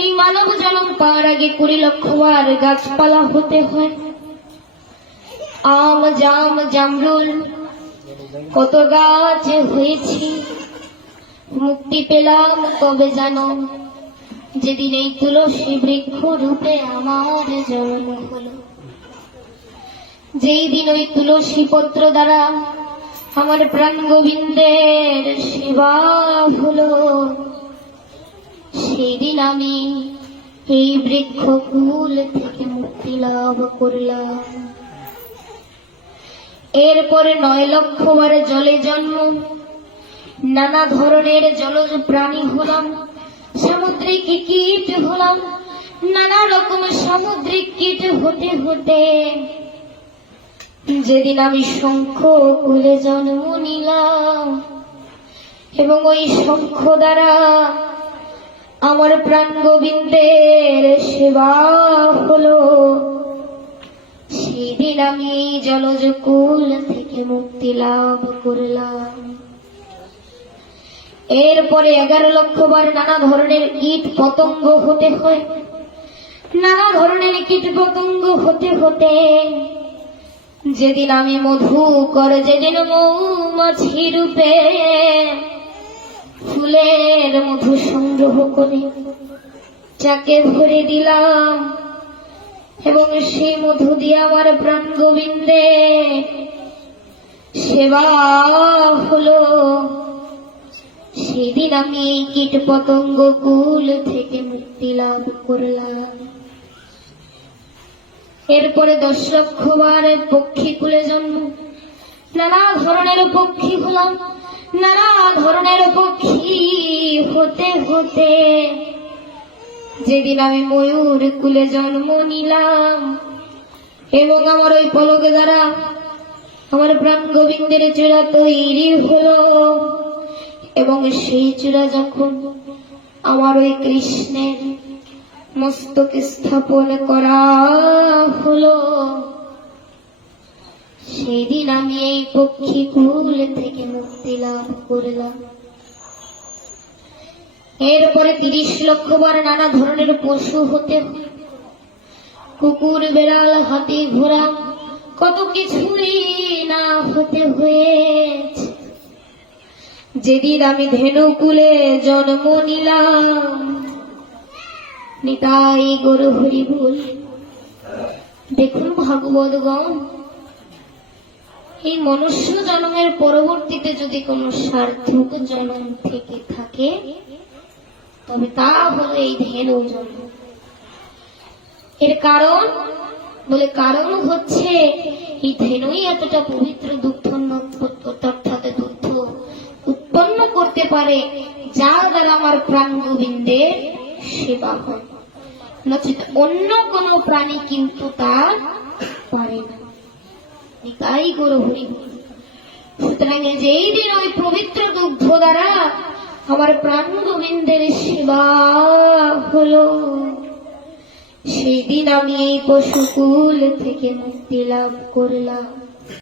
এই মানব জন্ম পাওয়ার আগে 20 লক্ষ বার গাছপালা হতে হয়। আম জাম জামরুল কত গাছ হয়েছি, মুক্তি পেলাম কবে জানো, যেদিন এই তুলসী বৃক্ষ রূপে আমার জন্ম হলো। যেই দিন ওই তুলসী পত্র দ্বারা আমার প্রাণ গোবিন্দের সেবা হলো, সেই দিন আমি এই বৃক্ষকুল থেকে মুক্তি লাভ করলাম। এরপরে 9 লক্ষ বার জলে জন্ম, নানা ধরনের জলজ প্রাণী হলাম, সামুদ্রিক কীট হলাম, নানা রকম সামুদ্রিক কীট হতে হতে যেদিন আমি শঙ্খ কুলে জন্ম নিলাম এবং ওই শঙ্খ দ্বারা আমার প্রাণ গোবিন্দের সেবা হলো, সেদিন আমি জলজ কুল থেকে মুক্তি লাভ করলাম। এরপরে 11 লক্ষ বার নানা ধরনের কীট পতঙ্গ হতে হয়, নানা ধরনের কীট পতঙ্গ হতে হতে যেদিন আমি মধু করে, যেদিন মৌমাছি রূপে ফুলের মধু সংগ্রহ করে চাকে ভরে দিলাম এবং সেই মধু দিয়ে আমার প্রাণ গোবিন্দে সেবা হলো, সেদিন আমি এই কীট পতঙ্গ কুল থেকে মুক্তি লাভ করলাম। এরপরে 10 লক্ষ বার পক্ষী কুলে জন্ম, নানা ধরনের পক্ষী হলাম, নানা ধরনের পক্ষী হতে হতে যেদিন আমি ময়ূর কুলে জন্ম নিলাম এবং আমার ওই পলক দ্বারা আমার প্রাণ গোবিন্দের চূড়া তৈরি হলো এবং সেই চূড়া যখন আমার ওই কৃষ্ণের মস্তকে স্থাপন করা হলো, সেদিন আমি এই পক্ষী কুল থেকে মুক্তি লাভ করলাম। এরপরে 30 লক্ষ বার নানা ধরনের পশু হতে, কুকুর বেড়াল হাতি ঘোড়া কত কিছুই না হতে হয়েছে, যেদিন আমি ধেনু কুলে জন্ম নিলাম। নিতাই গৌর হরি বল। দেখুন ভাগবতগণ, এই মনুষ্য জন্মের পরবর্তীতে যদি কোনো সার্থক জন্ম থেকে থাকে তবে তা হলো এই ধেনু জন্ম। এর কারণ বলে, কারণ হচ্ছে এই ধেনুই এতটা পবিত্র দুগ্ধ অর্থাৎ দুগ্ধ উৎপন্ন করতে পারে যার দ্বারা আমার প্রাণ গোবিন্দের সেবা হয়, নচেত অন্য কোন প্রাণী কিন্তু তা পারে না। তাই গৌর হরি। সুতরাং যেই দিন ওই পবিত্র দুগ্ধ দ্বারা আমার প্রাণ গোবিন্দের সেবা হলো, সেই দিন আমি এই পশুকুল থেকে মুক্তি লাভ করলাম।